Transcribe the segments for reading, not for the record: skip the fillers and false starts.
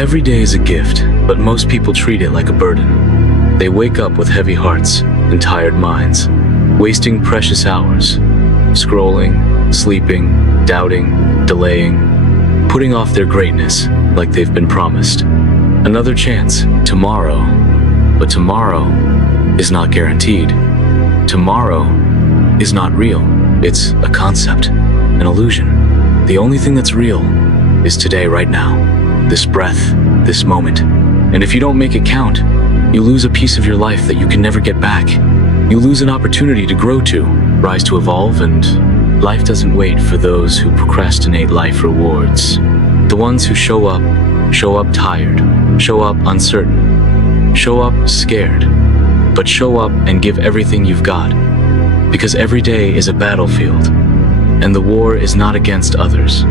Every day is a gift, but most people treat it like a burden. They wake up with heavy hearts and tired minds, wasting precious hours, scrolling, sleeping, doubting, delaying, putting off their greatness like they've been promised. Another chance, tomorrow. But tomorrow is not guaranteed. Tomorrow is not real. It's a concept, an illusion. The only thing that's real is today, right now. This breath, this moment. And if you don't make it count, you lose a piece of your life that you can never get back. You lose an opportunity to grow to, rise to evolve, and life doesn't wait for those who procrastinate life rewards. The ones who show up tired, show up uncertain, show up scared, but show up and give everything you've got. Because every day is a battlefield, and the war is not against others.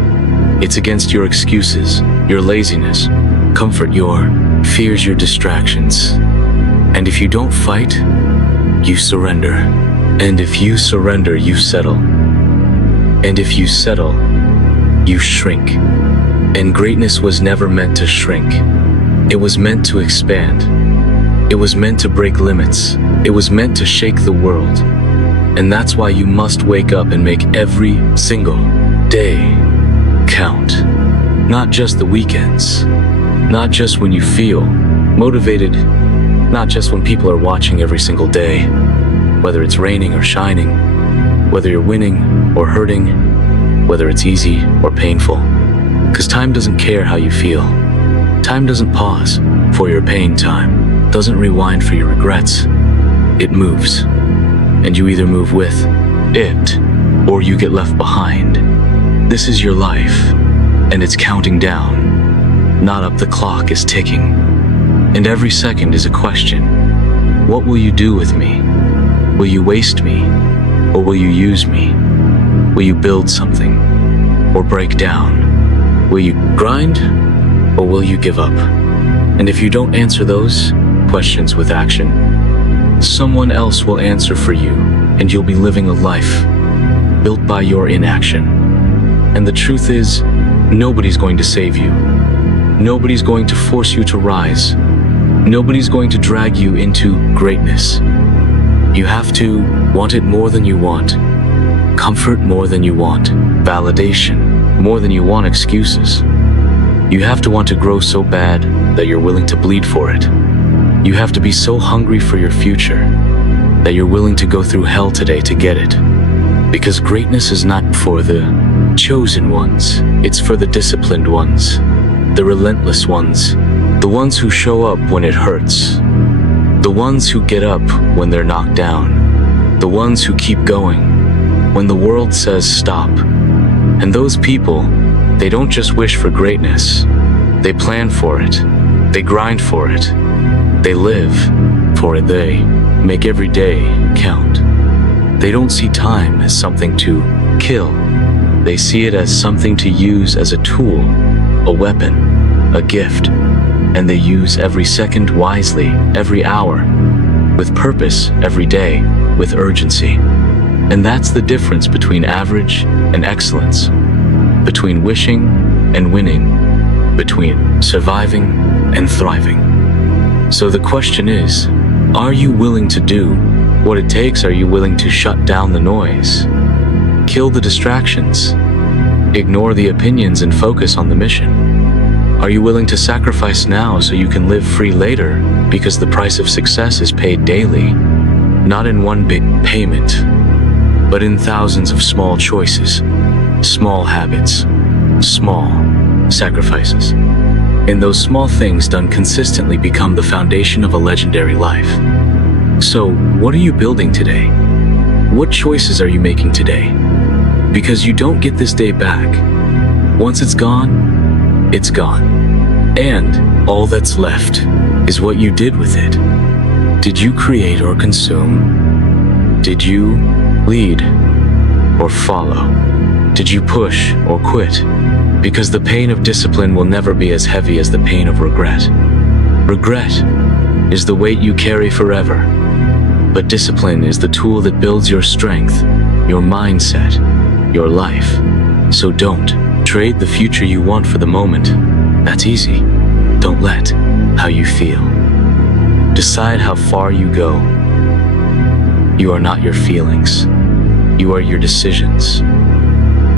It's against your excuses, your laziness, comfort, your fears, your distractions. And if you don't fight, you surrender. And if you surrender, you settle. And if you settle, you shrink. And greatness was never meant to shrink. It was meant to expand. It was meant to break limits. It was meant to shake the world. And that's why you must wake up and make every single day count. Not just the weekends, not just when you feel motivated, not just when people are watching every single day, whether it's raining or shining, whether you're winning or hurting, whether it's easy or painful. Because time doesn't care how you feel. Time doesn't pause for your pain. Time doesn't rewind for your regrets. It moves. And you either move with it or you get left behind. This is your life, and it's counting down. Not up, the clock is ticking. And every second is a question. What will you do with me? Will you waste me? Or will you use me? Will you build something? Or break down? Will you grind? Or will you give up? And if you don't answer those questions with action, someone else will answer for you, and you'll be living a life built by your inaction. And the truth is, nobody's going to save you. Nobody's going to force you to rise. Nobody's going to drag you into greatness. You have to want it more than you want. Comfort more than you want. Validation more than you want excuses. You have to want to grow so bad that you're willing to bleed for it. You have to be so hungry for your future that you're willing to go through hell today to get it. Because greatness is not for the chosen ones. It's for the disciplined ones, the relentless ones, the ones who show up when it hurts, the ones who get up when they're knocked down, the ones who keep going when the world says stop. And those people, they don't just wish for greatness. They plan for it. They grind for it. They live for it. They make every day count. They don't see time as something to kill. They see it as something to use as a tool, a weapon, a gift. And they use every second wisely, every hour, with purpose, every day, with urgency. And that's the difference between average and excellence, between wishing and winning, between surviving and thriving. So the question is, are you willing to do what it takes? Are you willing to shut down the noise? Kill the distractions, ignore the opinions, and focus on the mission? Are you willing to sacrifice now so you can live free later? Because the price of success is paid daily, not in one big payment, but in thousands of small choices, small habits, small sacrifices. And those small things done consistently become the foundation of a legendary life. So, what are you building today? What choices are you making today? Because you don't get this day back. Once it's gone, it's gone. And all that's left is what you did with it. Did you create or consume? Did you lead or follow? Did you push or quit? Because the pain of discipline will never be as heavy as the pain of regret. Regret is the weight you carry forever. But discipline is the tool that builds your strength, your mindset, your life. So don't trade the future you want for the moment. That's easy. Don't let how you feel decide how far you go. You are not your feelings. You are your decisions.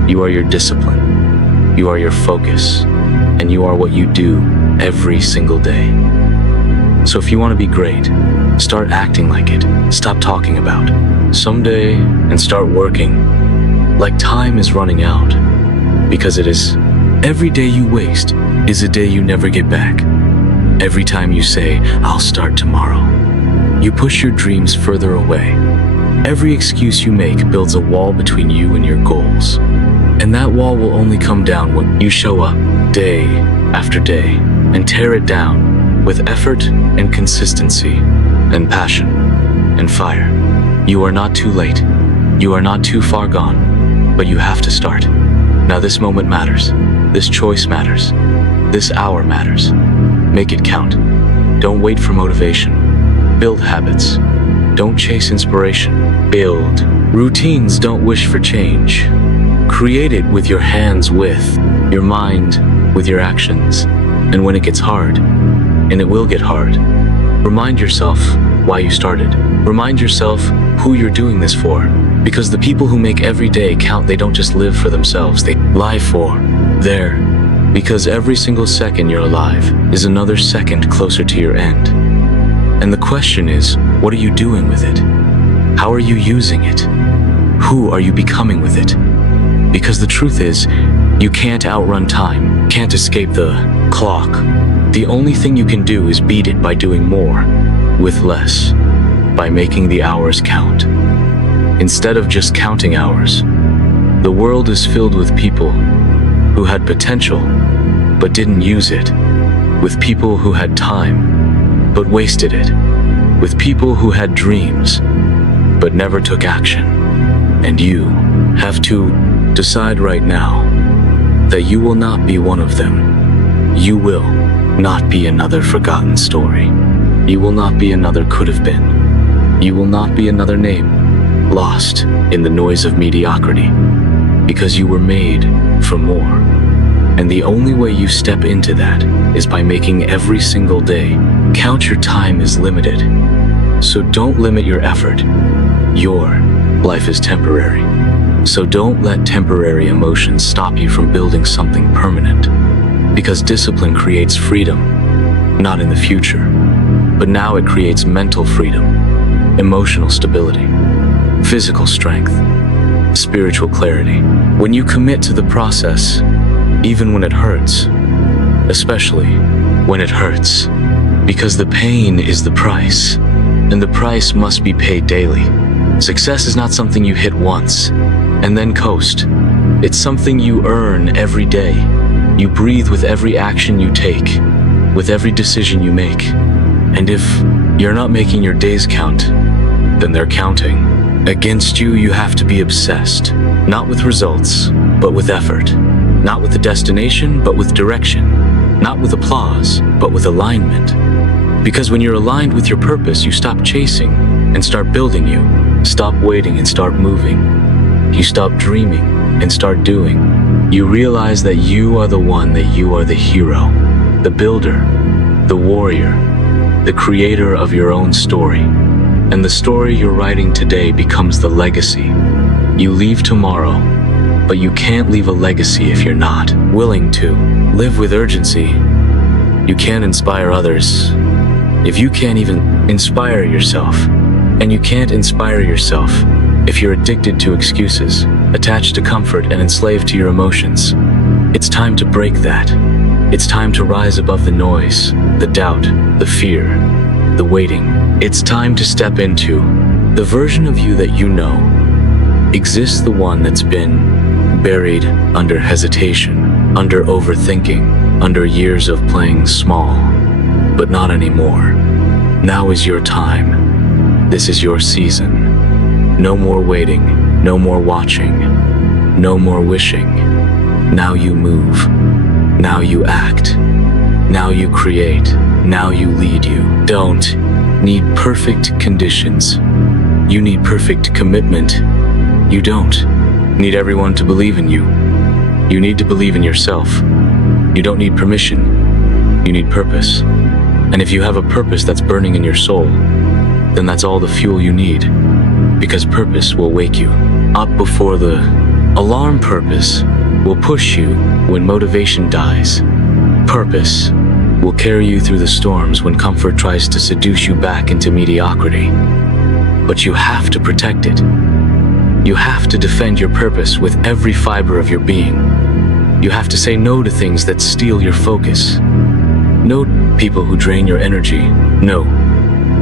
You are your discipline. You are your focus. And you are what you do every single day. So if you want to be great, start acting like it. Stop talking about someday and start working like time is running out. Because it is. Every day you waste is a day you never get back. Every time you say, I'll start tomorrow, you push your dreams further away. Every excuse you make builds a wall between you and your goals. And that wall will only come down when you show up day after day and tear it down with effort and consistency and passion and fire. You are not too late. You are not too far gone, but you have to start. Now this moment matters. This choice matters. This hour matters. Make it count. Don't wait for motivation. Build habits. Don't chase inspiration. Build routines. Don't wish for change. Create it with your hands, with your mind, with your actions. And when it gets hard, and it will get hard, remind yourself why you started. Remind yourself who you're doing this for. Because the people who make every day count, they don't just live for themselves, they live for their. Because every single second you're alive is another second closer to your end. And the question is, what are you doing with it? How are you using it? Who are you becoming with it? Because the truth is, you can't outrun time, can't escape the clock. The only thing you can do is beat it by doing more, with less, by making the hours count. Instead of just counting hours, the world is filled with people who had potential, but didn't use it. With people who had time, but wasted it. With people who had dreams, but never took action. And you have to decide right now that you will not be one of them. You will not be another forgotten story. You will not be another could have been. You will not be another name lost in the noise of mediocrity. Because you were made for more. And the only way you step into that is by making every single day count. Your time is limited. So don't limit your effort. Your life is temporary. So don't let temporary emotions stop you from building something permanent. Because discipline creates freedom, not in the future, but now it creates mental freedom, emotional stability, physical strength, spiritual clarity. When you commit to the process, even when it hurts, especially when it hurts, because the pain is the price, and the price must be paid daily. Success is not something you hit once and then coast. It's something you earn every day. You breathe with every action you take, with every decision you make. And if you're not making your days count, then they're counting against you. You have to be obsessed, not with results, but with effort. Not with the destination, but with direction. Not with applause, but with alignment. Because when you're aligned with your purpose, you stop chasing and start building. You stop waiting and start moving. You stop dreaming and start doing. You realize that you are the one, that you are the hero, the builder, the warrior, the creator of your own story. And the story you're writing today becomes the legacy. You leave tomorrow, but you can't leave a legacy if you're not willing to live with urgency. You can't inspire others if you can't even inspire yourself. And you can't inspire yourself if you're addicted to excuses, attached to comfort, and enslaved to your emotions. It's time to break that. It's time to rise above the noise, the doubt, the fear, the waiting. It's time to step into the version of you that you know exists, the one that's been buried under hesitation, under overthinking, under years of playing small, but not anymore. Now is your time. This is your season. No more waiting, no more watching, no more wishing. Now you move, now you act, now you create, now you lead. You don't need perfect conditions. You need perfect commitment. You don't need everyone to believe in you. You need to believe in yourself. You don't need permission. You need purpose. And if you have a purpose that's burning in your soul, then that's all the fuel you need. Because purpose will wake you up before the alarm. Purpose will push you when motivation dies. Purpose will carry you through the storms when comfort tries to seduce you back into mediocrity. But you have to protect it. You have to defend your purpose with every fiber of your being. You have to say no to things that steal your focus. No to people who drain your energy. No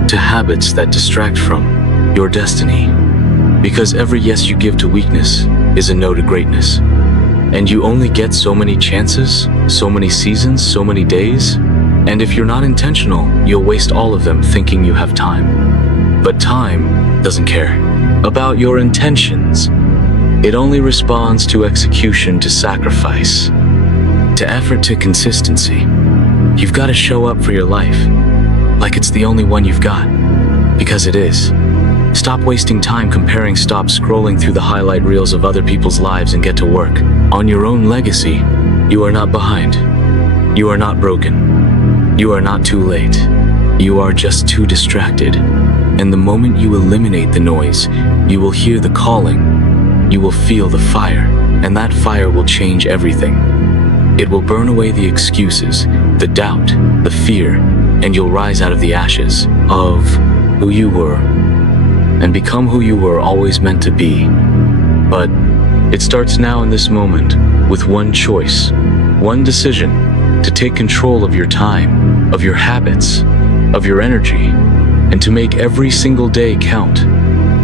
to habits that distract from your destiny. Because every yes you give to weakness is a no to greatness. And you only get so many chances, so many seasons, so many days. And if you're not intentional, you'll waste all of them thinking you have time. But time doesn't care about your intentions. It only responds to execution, to sacrifice, to effort, to consistency. You've got to show up for your life like it's the only one you've got, because it is. Stop wasting time comparing, stop scrolling through the highlight reels of other people's lives and get to work on your own legacy. You are not behind. You are not broken. You are not too late. You are just too distracted. And the moment you eliminate the noise, you will hear the calling. You will feel the fire, and that fire will change everything. It will burn away the excuses, the doubt, the fear, and you'll rise out of the ashes of who you were and become who you were always meant to be. But it starts now in this moment with one choice, one decision to take control of your time, of your habits, of your energy, and to make every single day count.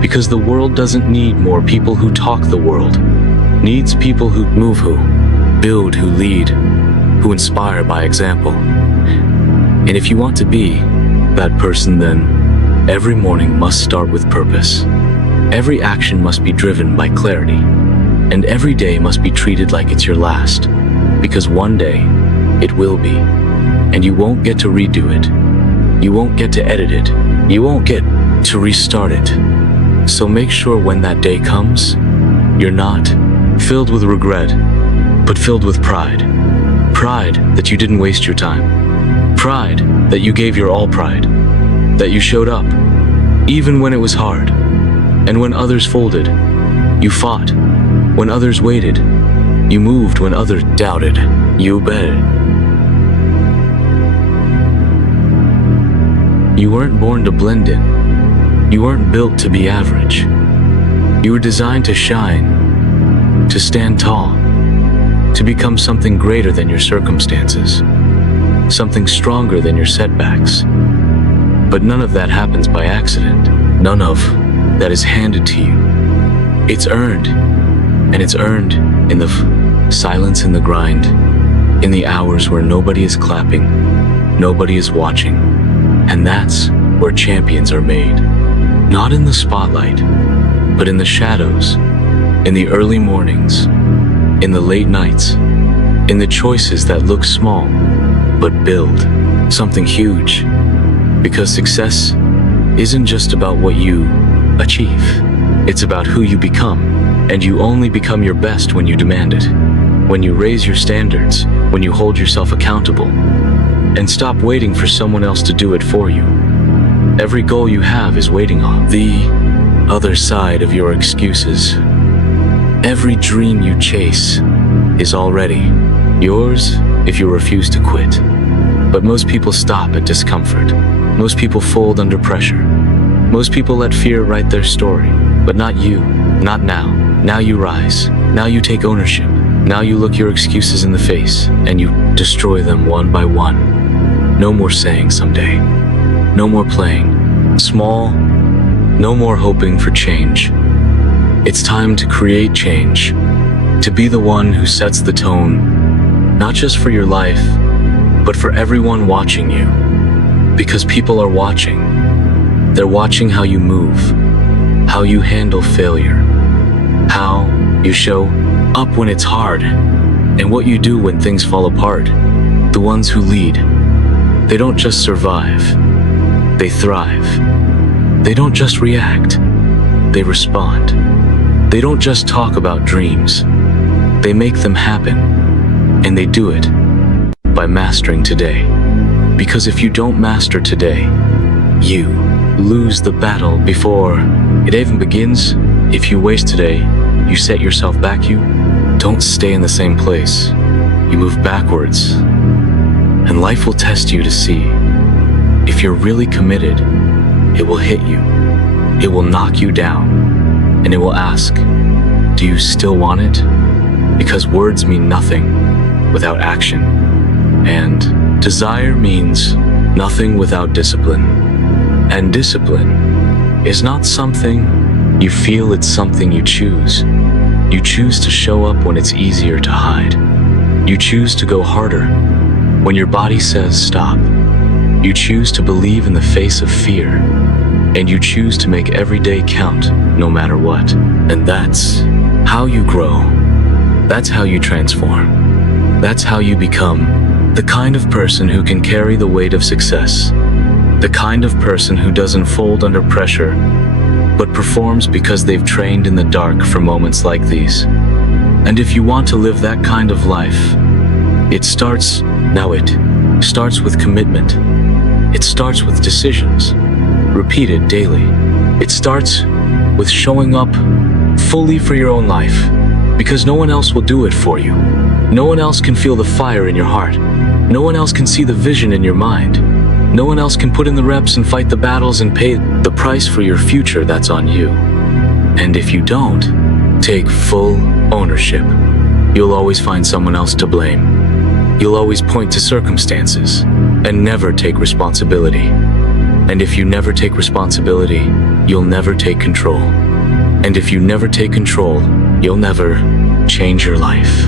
Because the world doesn't need more people who talk. The world needs people who move, who build, who lead, who inspire by example. And if you want to be that person, then every morning must start with purpose. Every action must be driven by clarity. And every day must be treated like it's your last. Because one day, it will be. And you won't get to redo it. You won't get to edit it. You won't get to restart it. So make sure when that day comes, you're not filled with regret, but filled with pride. Pride that you didn't waste your time. Pride that you gave your all. Pride that you showed up, even when it was hard. And when others folded, you fought. When others waited, you moved. When others doubted, you obeyed. You weren't born to blend in. You weren't built to be average. You were designed to shine, to stand tall, to become something greater than your circumstances, something stronger than your setbacks. But none of that happens by accident. None of that is handed to you. It's earned, and it's earned in the silence, in the grind, in the hours where nobody is clapping, nobody is watching. And that's where champions are made. Not in the spotlight, but in the shadows, in the early mornings, in the late nights, in the choices that look small, but build something huge. Because success isn't just about what you achieve. It's about who you become. And you only become your best when you demand it, when you raise your standards, when you hold yourself accountable, and stop waiting for someone else to do it for you. Every goal you have is waiting on the other side of your excuses. Every dream you chase is already yours if you refuse to quit. But most people stop at discomfort. Most people fold under pressure. Most people let fear write their story. But not you, not now. Now you rise. Now you take ownership. Now you look your excuses in the face and you destroy them one by one. No more saying someday. No more playing small. No more hoping for change. It's time to create change. To be the one who sets the tone, not just for your life, but for everyone watching you. Because people are watching. They're watching how you move, how you handle failure, how you show up when it's hard, and what you do when things fall apart. The ones who lead, they don't just survive, they thrive. They don't just react, they respond. They don't just talk about dreams, they make them happen. And they do it by mastering today. Because if you don't master today, you lose the battle before it even begins. If you waste today, you set yourself back. You don't stay in the same place. You move backwards. And life will test you to see if you're really committed. It will hit you. It will knock you down. And it will ask, do you still want it? Because words mean nothing without action. And desire means nothing without discipline. And discipline is not something you feel, it's something you choose. You choose to show up when it's easier to hide. You choose to go harder when your body says stop. You choose to believe in the face of fear. And you choose to make every day count, no matter what. And that's how you grow. That's how you transform. That's how you become the kind of person who can carry the weight of success. The kind of person who doesn't fold under pressure, but performs because they've trained in the dark for moments like these. And if you want to live that kind of life, it starts with commitment. It starts with decisions, repeated daily. It starts with showing up fully for your own life, because no one else will do it for you. No one else can feel the fire in your heart. No one else can see the vision in your mind. No one else can put in the reps and fight the battles and pay the price for your future. That's on you. And if you don't take full ownership, you'll always find someone else to blame. You'll always point to circumstances and never take responsibility. And if you never take responsibility, you'll never take control. And if you never take control, you'll never change your life.